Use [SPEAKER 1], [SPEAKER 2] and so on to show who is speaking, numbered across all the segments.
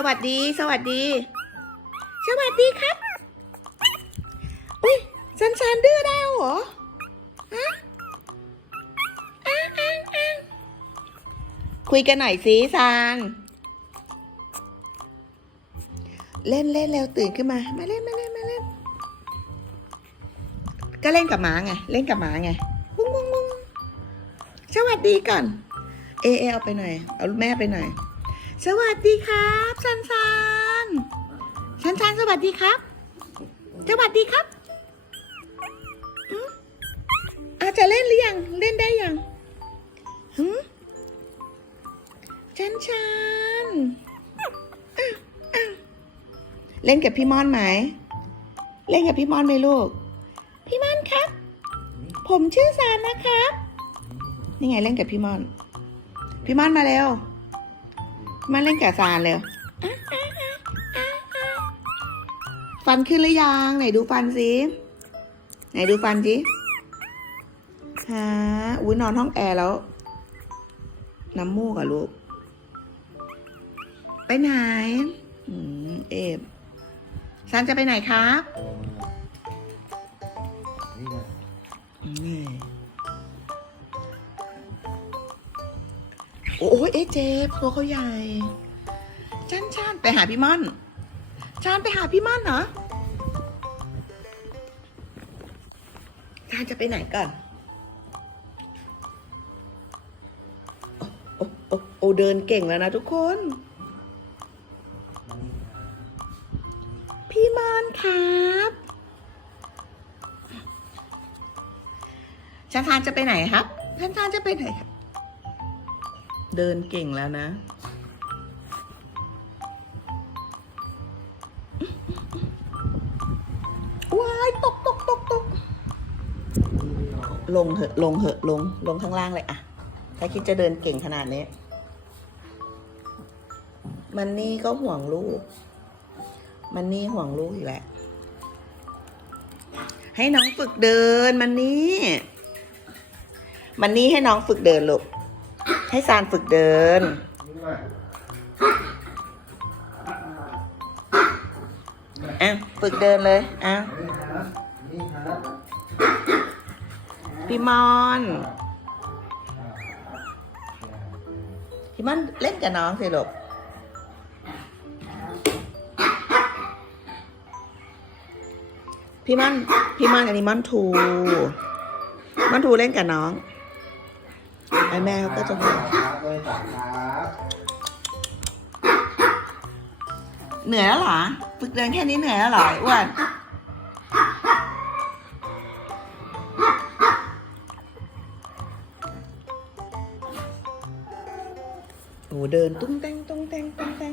[SPEAKER 1] สวัสดี สวัสดี สวัสดีครับ อุ้ยซันซันดื้อได้เหรอฮะอ้างอ้างอ้างคุยกันหน่อยสิซานเล่นเล่นแล้วตื่นขึ้นมา มาเล่นมาเล่นมาเล่น ก็เล่นกับหมาไง เล่นกับหมาไงมุ้งมุ้งมุ้งสวัสดีก่อน เอเอเอาไปหน่อย เอาแม่ไปหน่อย สวัสดีครับซันซันซันซันสวัสดีครับ สวัสดีครับอาจจะเล่นหรือยัง เล่นได้ยังหืมชันชันเล่นกับพี่มอนไหม เล่นกับพี่มอนไหมลูก พี่มอนครับ ผมชื่อซานนะครับ นี่ไงเล่นกับพี่มอน พี่มอนมาเร็ว มาเล่นกับซานเร็วฟันขึ้นหรือยัง ไหนดูฟันสิ ไหนดูฟันสิฮะอุ้ยนอนห้องแอร์แล้ว น้ำมูกอะลูก ไปไหน อืม เอฟซันจะไปไหนครับ โอ้ยเอ๊ะเจฟตัวเขาใหญ่ชันชันไปหาพี่ม่อนชานไปหาพี่ม่อนเหรอชานจะไปไหนก่อนโอ้โอ้โอ้โอ้เดินเก่งแล้วนะทุกคน พี่ม่อนครับชันชานจะไปไหนครับชันชานจะไปไหนครับ เดินเก่งแล้วนะ ว้ายตกตกตกตกลงเหอะลงเหอะลงลงข้างล่างเลยอะถ้าคิดจะเดินเก่งขนาดนี้ มันนี่ก็ห่วงลูก มันนี่ห่วงลูกอีกแหละ ให้น้องฝึกเดินมันนี่ มันนี่ให้น้องฝึกเดินลูก ให้ซานฝึกเดิน อะ ฝึกเดินเลย อะพี่มอนพี่มอนเล่นกับน้องสิลูกพี่มอนพี่มอนอันนี้มอนทูมอนทูเล่นกับน้อง ไอแม่เขาก็จะ
[SPEAKER 2] ครับเลยตัดครับ
[SPEAKER 1] เหนื่อยแล้วเหรอฝึกเดินแค่นี้เหนื่อยแล้วเหรออ้วนโอ้เดินตุ้งแตงตุ้งแตงตุ้งแตง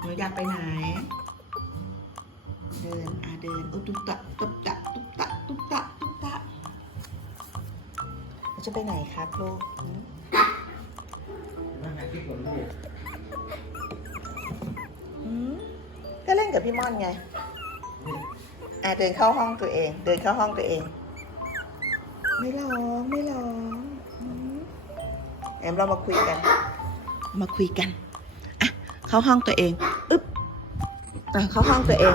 [SPEAKER 1] หนูอยากไปไหน เดินอะเดินอุยตุ๊บตะตุ๊บตะตุ๊บตะตุ๊บตะตุ๊บตะจะไปไหนครับลูกหืม
[SPEAKER 2] มาหาที่ผมลูก
[SPEAKER 1] หืมก็เล่นกับพี่ม่อนไง อะเดินเข้าห้องตัวเอง เดินเข้าห้องตัวเอง ไม่ร้องไม่ร้องแอมเรามาคุยกัน มาคุยกัน เข้าห้องตัวเองอึ๊บอะเข้าห้องตัวเอง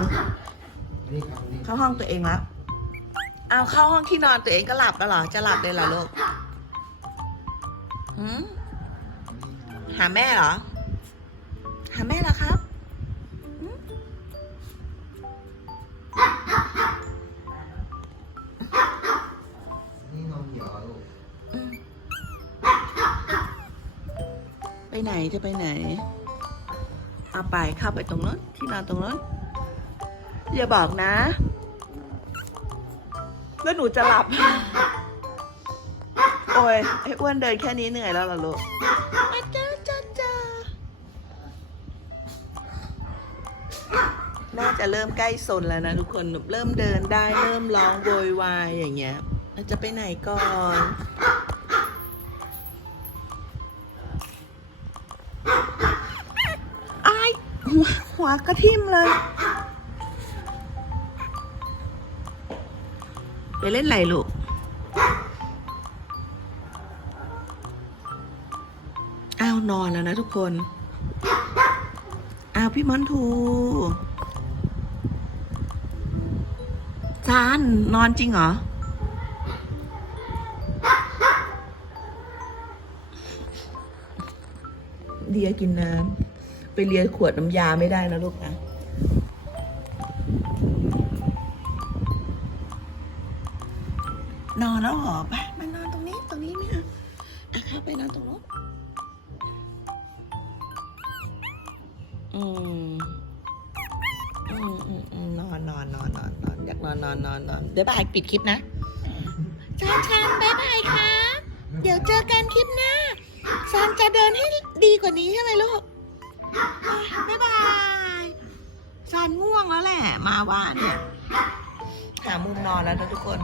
[SPEAKER 2] นี่ครับนี่
[SPEAKER 1] เข้าห้องตัวเองแล้วเอาเข้าห้องที่นอนตัวเองก็หลับแล้วเหรอ จะหลับเลยเหรอลูกหืมหาแม่เหรอ หาแม่เหรอครับหืม
[SPEAKER 2] นี่นมเหยอลูก
[SPEAKER 1] อืมไปไหนจะไปไหน เอาไปเข้าไปตรงนู้นที่นอนตรงนู้นอย่าบอกนะ แล้วหนูจะหลับ โอ้ยไอ้อ้วนเดินแค่นี้เหนื่อยแล้วเหรอลูกอาจ้าจ้าจ้าน่าจะเริ่มใกล้ซนแล้วนะทุกคนเริ่มเดินได้เริ่มร้องโวยวายอย่างเงี้ยเราจะไปไหนก่อน หัวหัวกระทิ่มเลย ไปเล่นไหนลูก อ้าวนอนแล้วนะทุกคน อ้าวพี่มอนทูจานนอนจริงเหรอเดียกินน้ำ ไปเลียขวดน้ำยาไม่ได้นะลูกนะนอนแล้วเหรอไปมานอนตรงนี้ตรงนี้เนี่ยอะเข้าไปนอนตรงนู้นอืมอืมอืมอืมนอนนอนนอนนอนนอนอยากนอนนอนนอนนอนเดี๋ยวบ่ายปิดคลิปนะชานชานบ๊ายบายครับเดี๋ยวเจอกันคลิปหน้าซานจะเดินให้ดีกว่านี้ใช่ไหมลูก บ๊ายบายซานง่วงแล้วแหละ มาว่าเนี่ยหามุมนอนแล้วนะทุกคน